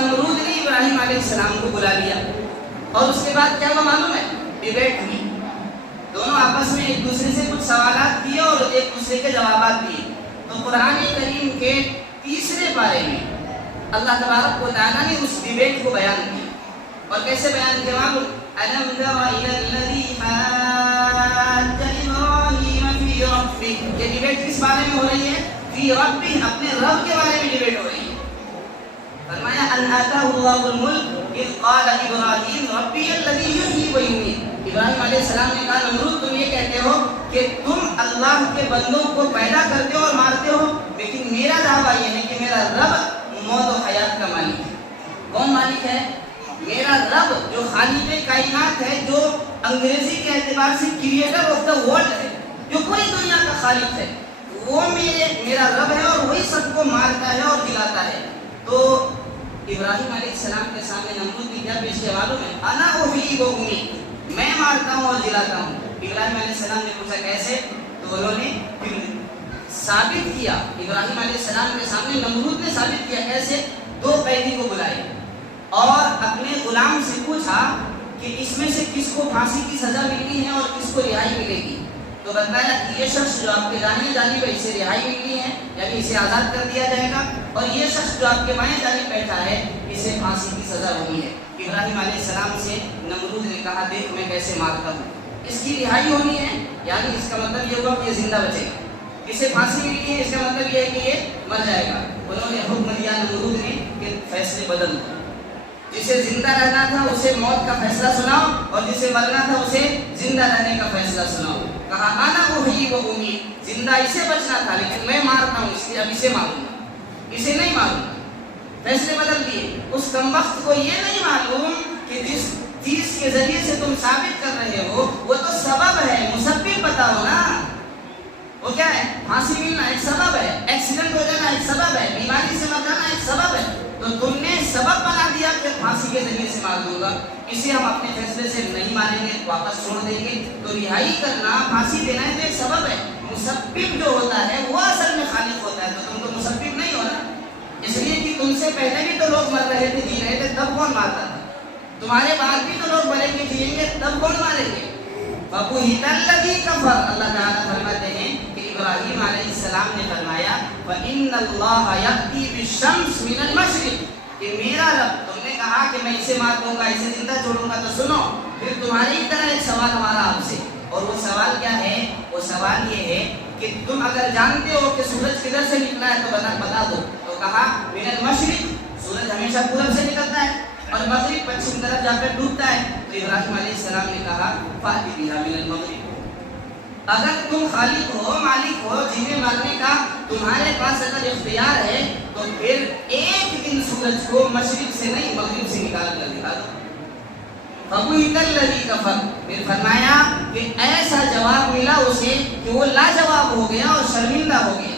نمرود نے ابراہیم علیہ السلام کو بلا لیا اور اس کے بعد کیا ہوا معلوم ہے؟ ڈیبیٹ ہوئی. دونوں آپس میں ایک دوسرے سے کچھ سوالات کیے اور ایک دوسرے کے جوابات دیے. تو قرآن کریم کے تیسرے پارے میں اللہ تبارک و تعالیٰ نے اس ڈیبیٹ کو بیان کیا. اور کیسے بیان کیا معلوم؟ أَلَمْ تَرَ إِلَى الَّذِي حَاجَّ إِبْرَاهِيمَ فِي رَبِّهِ. یہ ڈیبیٹ کس بارے میں ہو رہی ہے؟ فی ربی، اپنے رب کے بارے میں ڈیبیٹ ہو رہی ہے. فرمایا ان آتاہ اللہ الملک اذ قال ابراہیم ربی الذی یحیی و یمیت. ابراہیم علیہ السلام نے کہا نمرود تم یہ کہتے ہو کہ تم اللہ کے بندوں کو پیدا کرتے ہو اور مارتے ہو، لیکن میرا دعویٰ یہ ہے کہ میرا رب موت و حیات کا مالک ہے. کون مالک ہے؟ میرا رب جو خالق کائنات ہے، جو انگریزی کے اعتبار سے کریٹر آف دا ورلڈ ہے، جو پوری دنیا کا خالق ہے، وہ میرا رب ہے اور وہی سب کو مارتا ہے اور جلاتا ہے. تو ابراہیم علیہ السلام کے سامنے نمرود نے کیا پیش کیا معلوم ہے؟ انا احیی و امیت، میں مارتا ہوں اور جلاتا ہوں. ابراہیم علیہ السلام نے پوچھا کیسے؟ تو انہوں نے ثابت کیا. ابراہیم علیہ السلام کے سامنے نمرود نے ثابت کیا. کیسے؟ دو قیدی کو بلائے اور اپنے غلام سے پوچھا کہ اس میں سے کس کو پھانسی کی سزا ملنی ہے اور کس کو رہائی ملے گی. تو بتایا یہ شخص جو آپ کے دائیں جانب ہے اسے رہائی ملنی ہے، یعنی اسے آزاد کر دیا جائے گا، اور یہ شخص جو آپ کے بائیں جانب بیٹھا ہے اسے پھانسی کی سزا ہونی ہے. ابراہیم علیہ السلام سے نمرود نے کہا دیکھ میں کیسے مارتا ہوں، اس کی رہائی ہونی ہے، یعنی اس کا مطلب یہ ہوا کہ یہ زندہ بچے گا. اسے پھانسی ملنی ہے، اس کا مطلب یہ ہے کہ یہ مر جائے گا. انہوں نے حکم دیا نمرود نے کہ فیصلے بدل دو، جسے زندہ رہنا تھا اسے موت کا فیصلہ سناؤ اور جسے مرنا تھا اسے زندہ رہنے کا فیصلہ سناؤ. کہا انا احیی و امیت، زندہ اسے بچنا تھا لیکن میں مارتا ہوں، اس لیے اب اسے ماروں گا، اسے نہیں ماروں گا. فیصلے بدل دیے. اس کمبخت کو یہ نہیں معلوم کہ جس چیز کے ذریعے سے تم ثابت کر رہے ہو وہ تو سبب ہے، مسبب بتاؤ نا. وہ کیا ہے؟ پھانسی ملنا ایک سبب ہے، ایکسیڈنٹ ہو جانا ایک سبب ہے، بیماری سے مر جانا ایک سبب ہے. تو تم نے سبب بنا دیا کہ پھانسی کے ذریعے سے مار دوں گا، اسے ہم اپنے فیصلے سے نہیں مانیں گے، واپس چھوڑ دیں گے. تو رہائی کرنا، پھانسی دینا ہے تو ایک سبب ہے. مسبب جو ہوتا ہے وہ اصل میں خالق ہوتا ہے. تو تم تو مسبب نہیں ہو نا، اس لیے کہ تم سے پہلے بھی تو لوگ مر رہے تھے، جی رہے تھے، تب کون مارتا تھا؟ تمہارے بعد بھی تو لوگ مریں گے، جئیں گے، تب کون ماریں گے؟ فَبُهِتَ الَّذِي كَفَرَ. اللہ تعالیٰ فرماتے ہیں کہ ابراہیم علیہ السلام نے فرمایا وَإِنَّ اللَّهَ يَأْتِي بِالشَّمْسِ مِنَ الْمَشْرِقِ، کہ میرا رب، تم نے کہا کہ میں اسے مار دوں گا، اسے زندہ چھوڑوں گا. تو سنو پھر تمہاری طرح ایک سوال ہمارا آپ سے، اور وہ سوال کیا ہے؟ وہ سوال یہ ہے کہ تم اگر جانتے ہو کہ سورج کدھر سے نکلا ہے تو بتا دو. تو کہا من المشرق، سورج ہمیشہ پورب سے نکلتا ہے اور مغرب پچھم طرف جا کر ڈوبتا ہے. تو ابراہیم علیہ السلام نے کہا فاتی بہا من المغرب، اگر تم خالق ہو، مالک ہو، جنہیں مارنے کا تمہارے پاس اگر اختیار ہے تو پھر ایک دن سورج کو مشرق سے نہیں مغرب سے نکال کر دکھا دو. فَبُهِتَ الَّذِي كَفَرَ، پھر فرمایا کہ ایسا جواب ملا اسے کہ وہ لاجواب ہو گیا اور شرمندہ ہو گیا.